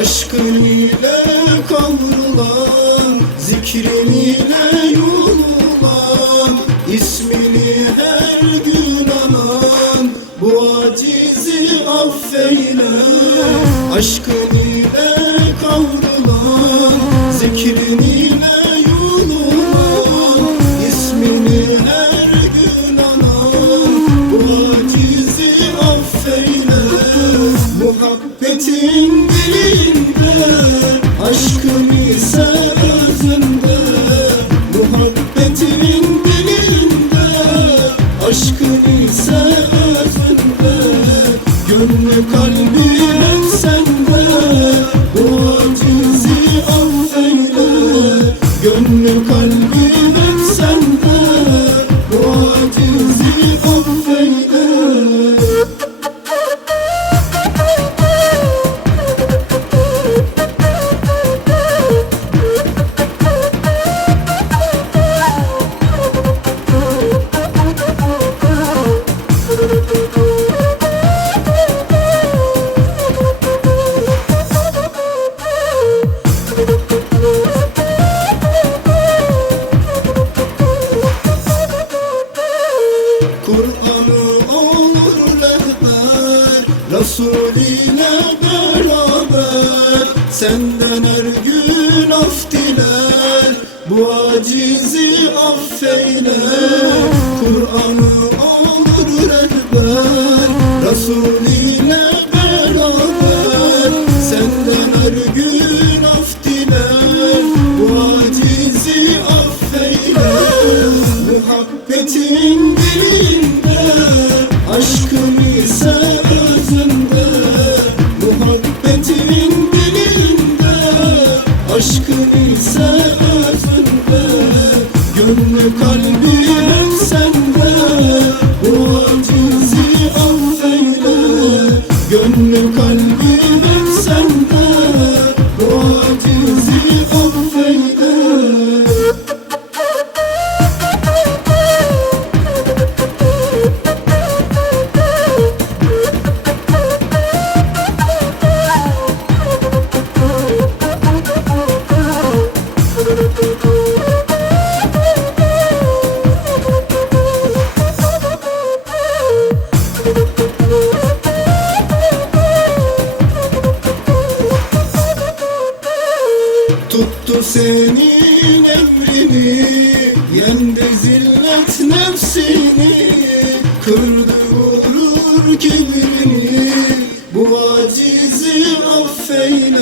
Aşkın ile kavrulan Zikrin ile yorulan İsmini her gün anan Bu acizi affeyle Aşkın ile kavrulan İle yorulan İsmini her gün anan Bu acizi affeyle. Muhabbetin dilinde Aşkın ise özünde dilinde Aşkın ise Gönlü kalbi hep Kur'an'ı olur rehber Resul ile beraber Senden her gün af diler. Bu acizi affeyle. Kur'an'ı olur rehber Resul ile beraber Senden her gün Aşkın ise özünde Muhabbetin dilinde. Aşkın ise özünde Gönlü kalbi hep sende. Bu acizi affeyle Gönlü kalbi senin emrini Yendi zillet nefsini Kırdı vurur kibrini. Bu acizi affeyle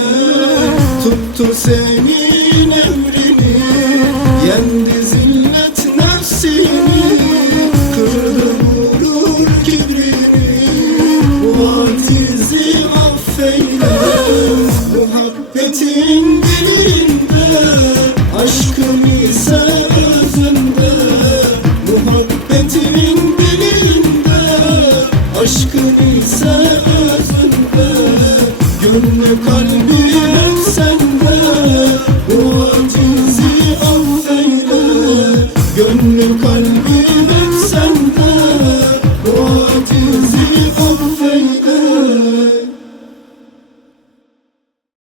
Tuttu senin emrini Yendi zillet nefsini Kırdı vurur kibrini. Bu acizi affeyle Muhabbetin dilinde Aşkın ise özünde Muhabbetin dilinde. Aşkın ise özünde Gönlü kalbi hep sende